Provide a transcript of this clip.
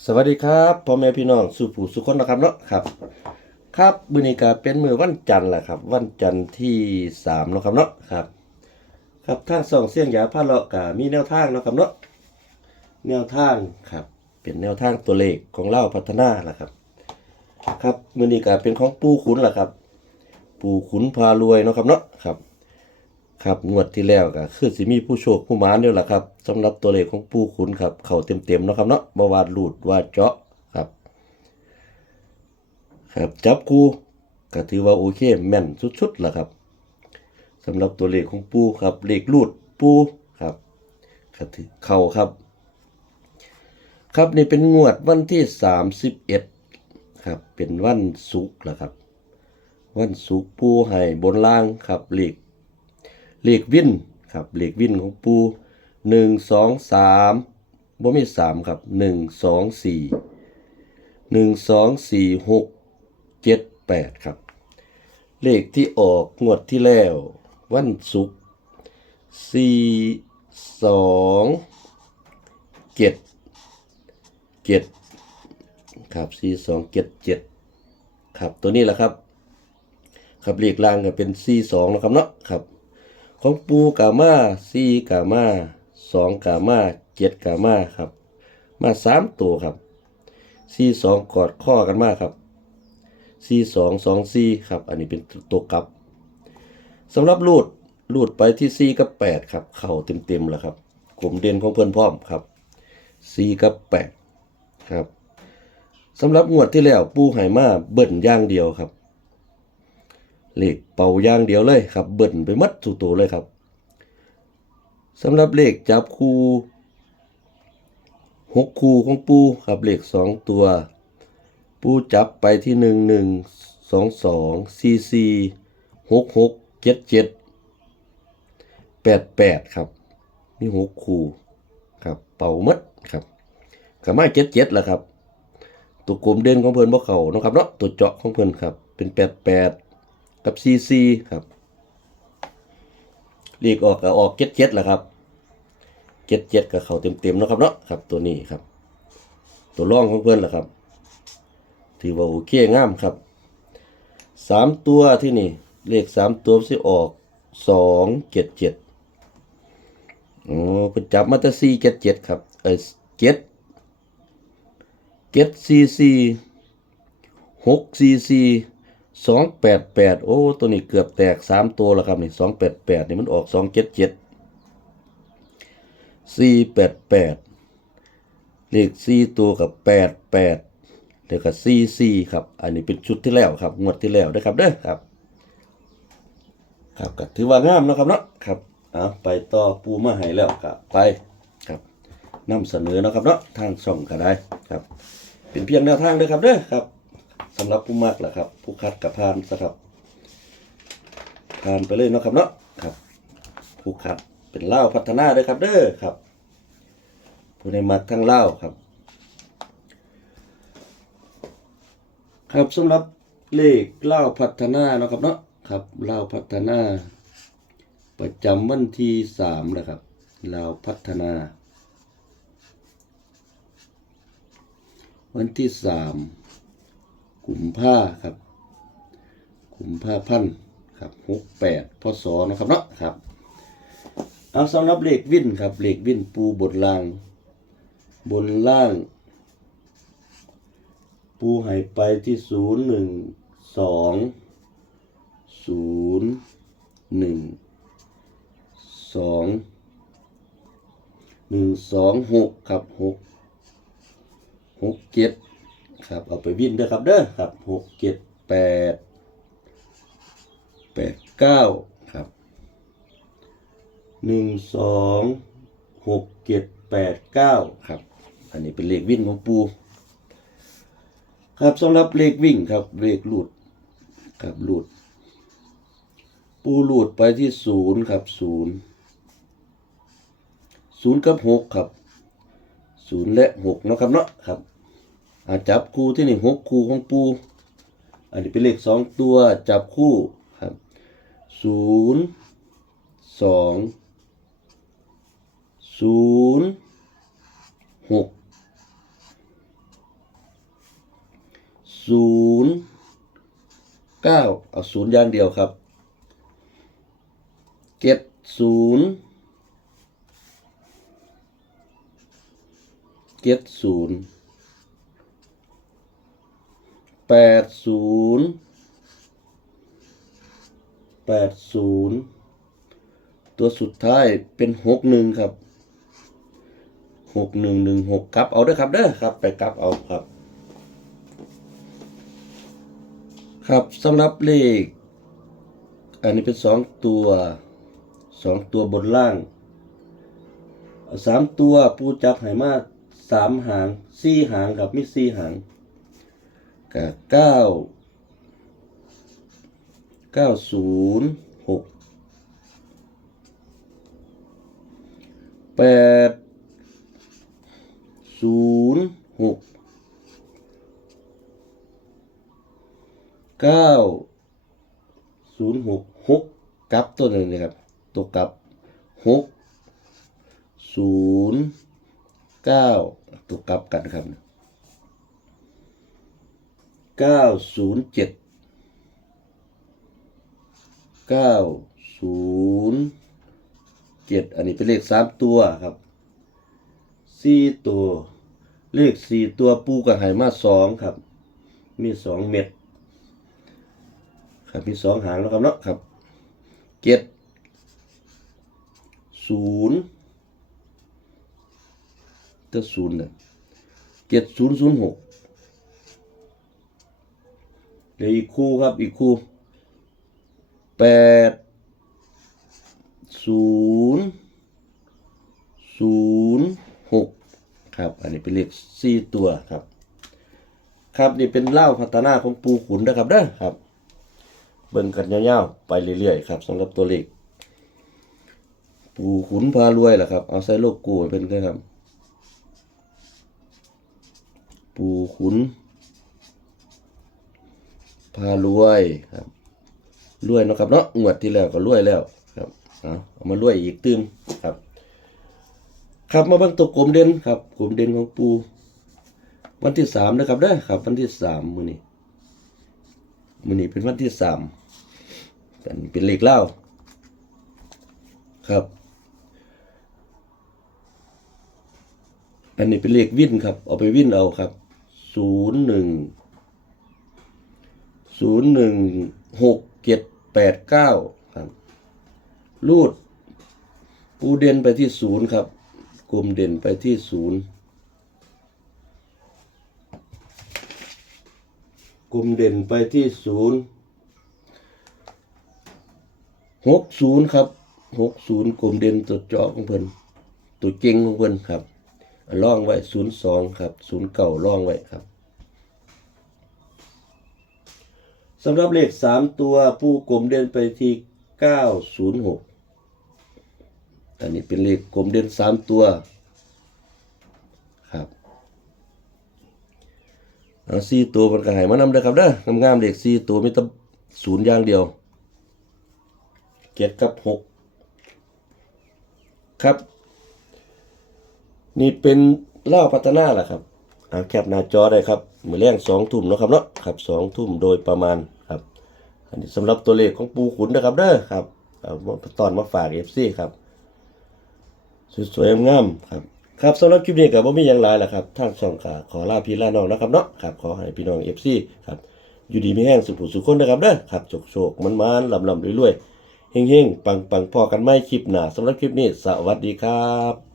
สวัสดีครับพ่อแม่พี่น้องสุผู้สุคนนะครับเนาะครับครับมณีก็เป็นมือวันจันทร์แหละครับ วันจันทร์ที่3เนาะครับเนาะครับ ครับทางสองเสียงยาพาเลาะก็มีแนวทางเนาะครับเนาะแนวทางครับเป็นแนวทางตัวเลขของเล่าพัฒนาแหละครับ ครับมือนิก็เป็นของปูขุนแหละครับ ปูขุนพารวยเนาะครับเนาะครับ ครับงวดที่แล้วก็คือสิมีผู้โชคผู้หมานเดียวล่ะครับสำหรับตัวเลขของปู่ขุนครับ เข้าเต็มๆเนาะครับเนาะบ่วาดรูดว่าเจาะครับ ครับจับคูก็ถือว่าโอเคแม่นสุดๆล่ะครับสำหรับตัวเลขของปูครับเลขรูดปูครับก็ถือเข้าครับ ครับนี่เป็นงวดวันที่ 31ครับเป็นวันศุกร์ล่ะครับ วันศุกร์ปูให้บนล่างครับเลข เลขวินครับเลขวินของปูหนึ่งสองสามบ่มีสามครับหนึ่งสองสี่หนึ่งสองสี่หกเจ็ดแปดครับ เลขที่ออกงวดที่แล้ว วันศุกร์สี่สองเจ็ดเจ็ดครับสี่สองเจ็ดเจ็ดครับตัวนี้แหละครับ ครับเลขล่างก็เป็นสี่สองนะครับเนาะครับ ของปูกามาซีกามาสองกามาเจ็ดกามาครับ มาสามตัวครับซีสองกอดข้อกันมากครับซีสองสองซีครับ อันนี้เป็นตัวกลับสำหรับรูดรูดไปที่ซีกับแปดครับ เข่าเต็มๆแล้วครับ กลุ่มเด่นของเพื่อนพร้อมครับซีกับแปดครับสำหรับงวดที่แล้วปูไหมาเบิ่นย่างเดียวครับ เลขเป่าย่างเดียวเลยครับ เบิ่นไปมัดสู่ตัวเลยครับสำหรับเลขจับคู่หกคู่ของปูครับเลขสองตัว ปูจับไปที่หนึ่งหนึ่งสองสองสี่สี่หกหกเจ็ดเจ็ดแปดแปดครับ มีหกคู่ครับ เป่ามัดครับก็มาเจ็ดเจ็ดแหละครับ ตัวกลมเด่นของเพิ่นบ่เขานะครับเนาะตัวเจาะของเพิ่นครับ เป็นแปดแปด กับซีซีครับเลขออกก็ออกเจ็ดเจ็ดแหละครับเจ็ดเจ็ดกับเขาเต็มเต็มนะครับเนาะครับ ตัวนี้ครับ ตัวร่องของเพื่อนแหละครับ ถือว่าโอเคงามครับสามตัวที่นี่เลขสามตัวสิออกสองเจ็ดเจ็ดโอ้เป็นจับมาแตซีเจ็ดเจ็ดครับเออเจ็ดเจ็ดซีซีหกซีซี สองแปดแปดโอ้ตัวนี้เกือบแตกสามตัวแล้วครับนี่สองแปดแปดนี่มันออกสองเจ็ดเจ็ดสี่แปดแปดเลขสี่ตัวกับแปดแปดเดี๋ยวกับสี่สี่ครับ อันนี้เป็นชุดที่แล้วครับ งวดที่แล้วนะครับเด้อครับ ครับก็ถือว่างามนะครับเนาะครับเอาไปต่อปูมาให้แล้วครับไปครับนำเสนอนะครับเนาะทางช่องก็ได้ครับ เป็นเพียงแนวทางเด้อครับเด้อครับ สำหรับผู้มักแหละครับ ผู้คัดกับพานสครับพานไปเลยเนาะครับเนาะครับ ผู้คัดเป็นเล่าพัฒนาเด้อครับ เด้อครับผู้ในมักทั้งเล่าครับ ครับสำหรับเลขเล่าพัฒนาเนาะครับเนาะครับเล่าพัฒนา ประจำวันที่สามนะครับเลาพัฒนา วันที่สาม กุมภาครับกุมภาพันครับหกแปดพศนะครับเนาะครับเอาสำหรับเลขวินครับเลขวินปูบนล่าง บนล่าง ปูใหายไปที่ศูนย์หนึ่งสองศูนย์หนึ่งสองหนึ่งสองหกครับหกหกเจ็ด ครับเอาไปวิ่นเด้อครับเด้อครับหกเจ็ดแปดแปดเก้าครับหนึ่งสองหกเจ็ดแปดเก้าครับ อันนี้เป็นเลขวิ่นของปู ครับสำหรับเลขวิ่งครับเลขหลุดครับหลุด ปูหลุดไปที่ศูนย์ครับศูนย์ศูนย์กับหกครับศูนย์และหกเนาะครับเนาะครับ จับคู่ที่นี่หกคู่ของปูอันนี้เป็นเลขสองตัวจับคู่ครับศูนย์สองศูนย์หกศูนย์เก้าเอาศูนย์ย่างเดียวครับเจ็ดศูนย์เจ็ดศูนย์ แปดศูนย์แปดศูนย์ตัวสุดท้ายเป็นหกหนึ่งครับหกหนึ่งหนึ่งหกกลับ เอาเด้อครับเด้อครับ ไปกลับเอาครับ ครับสำหรับเลข อันนี้เป็นสองตัวสองตัวบนล่างสามตัวปูจับไหมาสามหางสี่หางครับมีสี่หาง กับเก้าเก้าศูนย์หกแปดศูนย์หกเก้าศูนย์หกหกกับตัวหนึ่งนะครับตัวกับหกศูนย์เก้าตัวกับกันครับ ก้าศูนย์เจ็ดเก้าศูนย์เจ็ดอันนี้เป็นเลขสามตัวครับสี่ตัว เลขสี่ตัวปูกับไหมาสองครับ มีสองเม็ดครับมีสองหางแล้วครับเนาะครับเจ็ดศูนย์ตัวศูนย์เนี่ยเจ็ดศูนย์ศูนย์หก ดี๋ยวอีกคู่ครับอีกคู่แปดศูนย์ศูนย์หกครับ อันนี้เป็นเลขสี่ตัวครับ ครับนี่เป็นเล่าพัฒนาของปูขุนนะครับเด้อครับ เบิ่งกันยาวๆไปเรื่อยๆครับสำหรับตัวเลขปูขุนพารวยล่ะครับ เอาใส่โลโก้ให้เป็นด้วยครับ ปูขุน พารวยครับรวยนะครับเนาะงวดที่แล้วก็รวยแล้วครับเอาเอามารวยอีกตื่มครับ ครับมาบิ่งตัวกลมเด่นครับกลมเด่นของปู วันที่สามนะครับเด้อครับ วันที่สามมือนี้มือนี้เป็นวันที่สามเป็นเป็นเลขเล่าครับ อันนี้เป็นเลขวินครับ เอาไปวินเอาครับศูนย์หนึ่ง ศูนย์หนึ่งหกเจ็ดแปดเก้าครับ รูด ปูเด่นไปที่ศูนย์ครับ กลมเด่นไปที่ศูนย์กลมเด่นไปที่ศูนย์หกศูนย์ครับหกศูนย์กลมเด่นตัวจาะของเพิ่นตัวเก่งของเพิ่นครับล่องไว้ศูนย์สองครับศูนย์เก่าล่องไว้ครับ สำหรับเลขสามตัวผู้กลมเด่นไปที่เก้าศูนย์หกอันนี้เป็นเลขกลมเด่นสามตัวครับเอาสี่ตัวมันก็หายมานำเด้อครับเด้องามๆเลขสี่ตัวมีแต่ศูนย์อย่างเดียวเจ็ดกับหกครับ นี่เป็นเล่าพัฒนาแหละครับ เอาแคปหน้าจอได้ครับมือแรงสองทุ่มเนาะครับเนาะครับสองทุ่มโดยประมาณครับ อันนี้สำหรับตัวเลขของปูขุนนะครับเด้อครับเอาตอนมาฝากเอฟซีครับสวยๆงามๆครับครับสำหรับคลิปนี้ก็บ่มีอย่างไรล่ะครับท่างช่องขาขอลาพี่ลาน้องนะครับเนาะครับขอให้พี่น้องเอฟซีครับอยู่ดีไม่แห้งสุขสุขคนนะครับเด้อครับโชคโชคมันมันลำลำรวยๆเฮงๆปังๆพอกันไม่คลิปหนาสำหรับคลิปนี้ สวัสดีครับ